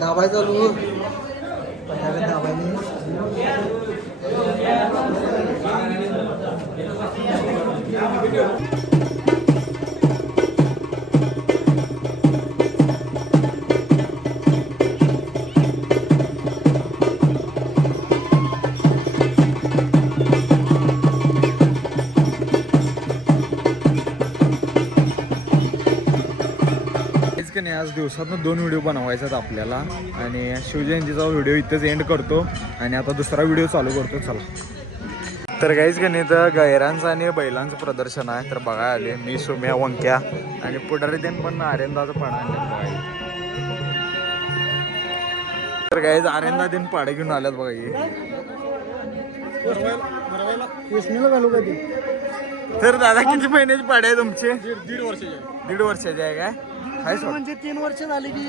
दाबाय चालू दाबायने आज दिवसातून 2 व्हिडिओ बनवायचे आपल्याला आणि शिवजयंतीचा व्हिडिओ इथेच एंड करतो आणि आता दुसरा व्हिडिओ चालू करतो. चला तर काहीच का नाही तर गैरांचं आणि बैलांचं प्रदर्शन आहे तर बघायला आले मी सुम्या वंक्या आणि पुढारी देन पण आर्यंदाचं पाडा बघायला. तर काहीच आर्यंदा दिन पाडे घेऊन आल्यात बघा तर दादा किती महिन्याची पाडे आहे तुमचे? 1.5 वर्षाचे आहे काय? म्हणजे 3 वर्ष झाली की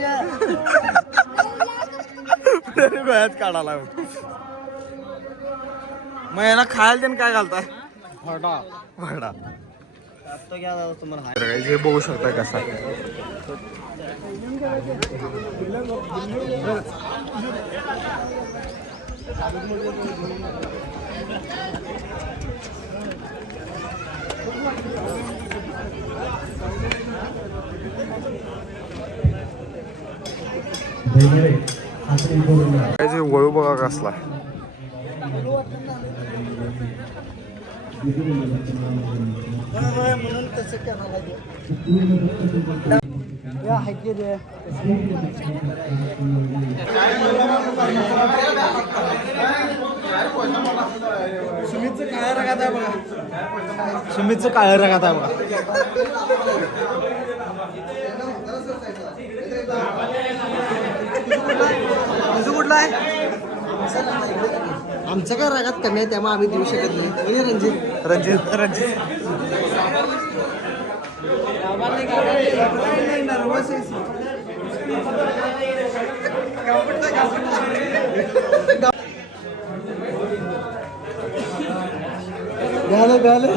गोळ्यात काढायला मग याला खायला देणं काय घालताय? भडा तुम्हाला हे बघू शकता कसा वळू बघा कसला म्हणून तसं सुमितचं काळ्या रंगात आहे बघा. सुमितचं काळ्या रंगात आहे बघा. तुझं कुठलं आहे? आमचं काय रागात कमी आहे त्यामुळे आम्ही देऊ शकत नाही. रणजित झालं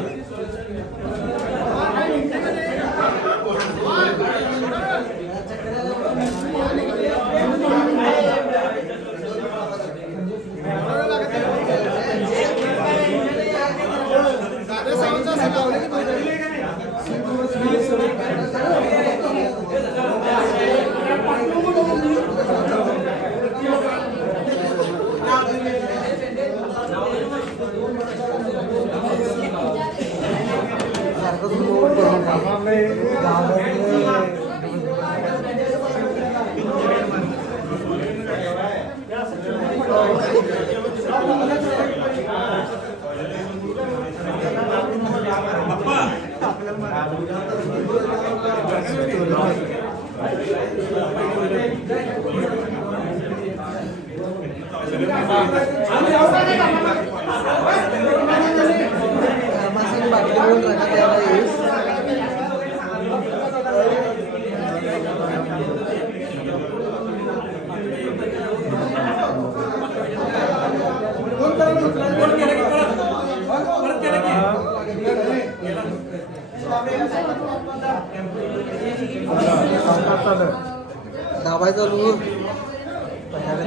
दाबाय चालू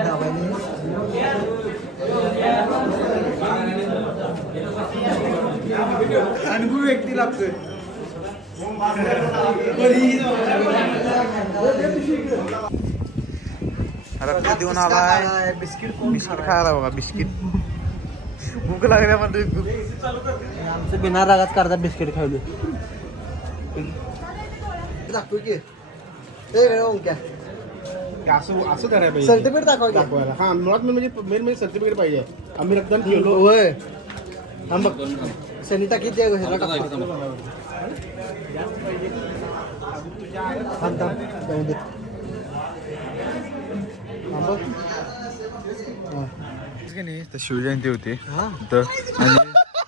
दाबायने अनुभव व्यक्ती लागतोय. रक्त देऊन आलाय. बिस्किट खायला बघा. बिस्किट भूक लागल्यामध्ये आमचं बिना रागात करता बिस्किट खायलो. दाखवू की असं करायला पाहिजे. सर्टिफिकेट दाखवायला हा मुळात म्हणजे सर्टिफिकेट पाहिजे. आम्ही रक्तदान केलो. होय हा बघ सनी टाकीत द्या ह्याला टाकतो. शिवजयंती होती तर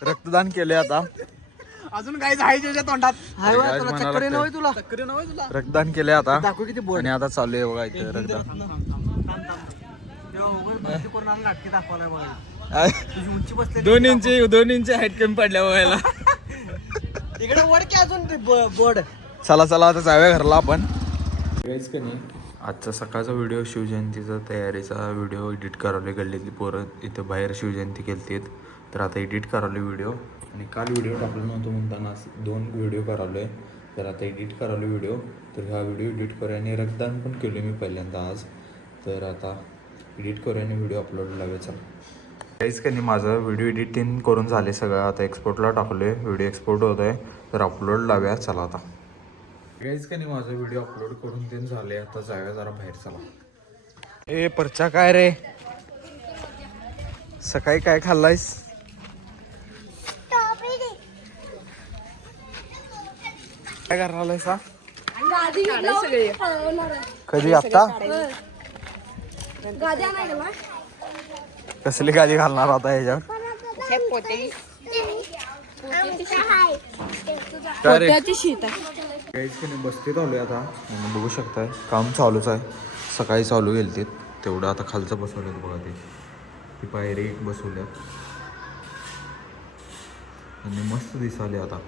रक्तदान केले. आता अजून काही आहे तोंडात तुला रक्तदान केले आता दाखव किती बोल आणि आता चालू आहे बघा इथे रक्तदान. नाटकी दाखवायला बघा. 2 इंच हाईट कमी पडल्या व्हायला. इकडे वड की अजून बोर्ड. चला चला आता जाऊया घरला आपण. काहीच का नाही, आजचा सकाळचा व्हिडिओ शिवजयंतीचा तयारीचा व्हिडिओ एडिट करावले. गल्लीतली पोरं इथं बाहेर शिवजयंती केली तर आता एडिट करावले व्हिडिओ. आणि काल व्हिडिओ टाकलं नव्हतं म्हणताना 2 व्हिडिओ करावले. तर आता एडिट करावले व्हिडिओ. तर हा व्हिडिओ एडिट करूया आणि रक्तदान पण केलं मी पहिल्यांदा आज. तर आता एडिट करूया आणि व्हिडिओ अपलोड लावूया. चला काहीच का नाही, माझं व्हिडिओ एडिटिंग करून झाले सगळं. आता एक्सपोर्टला टाकलो आहे, व्हिडिओ एक्सपोर्ट होत आहे. तर अपलोड लावूया. चला आता काहीच का नाही, माझा व्हिडिओ अपलोड करून ते झाले. आता जाऊया जरा बाहेर. चला. ए परचा काय रे, सकाळी काय खाल्लायस? काय करायला सा? कधी आता कसली गादी घालणार आता ह्याच्यावर? काहीच की नाही, बसतेत आलोय आता. बघू शकताय काम चालूच आहे. सकाळी चालू गेलते तेवढं. आता खालचं बसवलं बघा, ती पायरी एक बसवल्यात आणि मस्त दिसाले. आता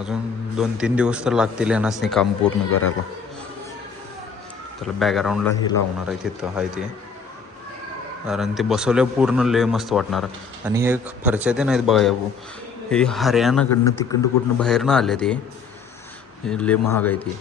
अजून 2-3 दिवस तर लागतील यांनाच नाही काम पूर्ण करायला. त्याला बॅकग्राऊंडला हे लावणार आहे तिथं आहे ते, कारण ते बसवल्या पूर्ण लय मस्त वाटणार. आणि हे फरच्या ते नाहीत बघा याबू, हे हरियाणाकडनं तिकडनं कुठनं बाहेर ना आले ते. हे लय महाग आहे ते.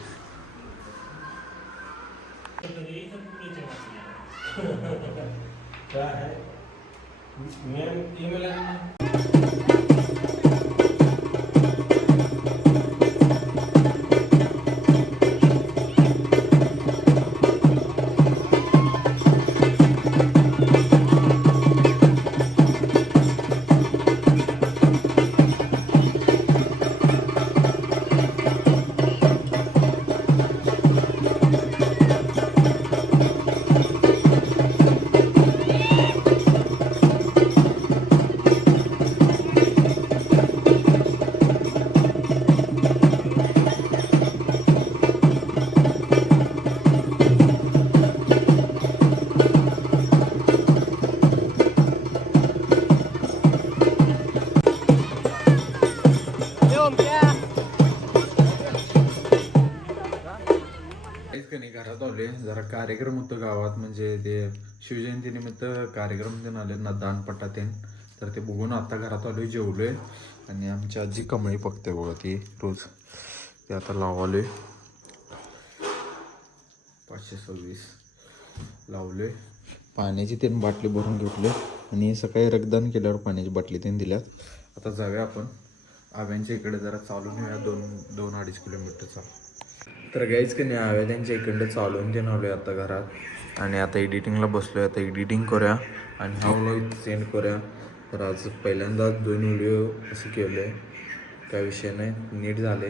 घरात आले, जरा कार्यक्रम होतं गावात. म्हणजे ते शिवजयंतीनिमित्त कार्यक्रम ते आले ना, दानपट्टा ते. तर ते बघून आता घरात आलोय, जेवलोय. आणि आमची आजी कमळी बघते बघा ती रोज. ते आता लावलोय 526 लावलोय. पाण्याची 3 बाटली भरून घेतली आणि सकाळी रक्तदान केल्यावर पाण्याची बाटली 3 दिल्यात. आता जाऊया आपण आव्यांच्या इकडे, जरा चालून येऊया 2-2.5 किलोमीटरचा. तर गाईच की नाही, आव्या त्यांच्या इकडं चालून ते आलोय आता घरात. आणि आता एडिटिंगला बसलोय. आता एडिटिंग करूया आणि हा व्लॉग सेंड करूया. तर आज पहिल्यांदाच 2 व्हिडिओ असं केलं आहे, काय विषय नाही, नीट झाले.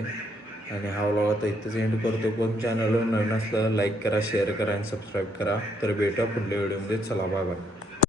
आणि हा व्लॉग आता इथंच एंड करतो. कोण चॅनलवर नवीन असलं लाईक करा, शेअर करा आणि सबस्क्राईब करा. तर भेटूया पुढल्या व्हिडिओमध्ये. चला बाय बाय.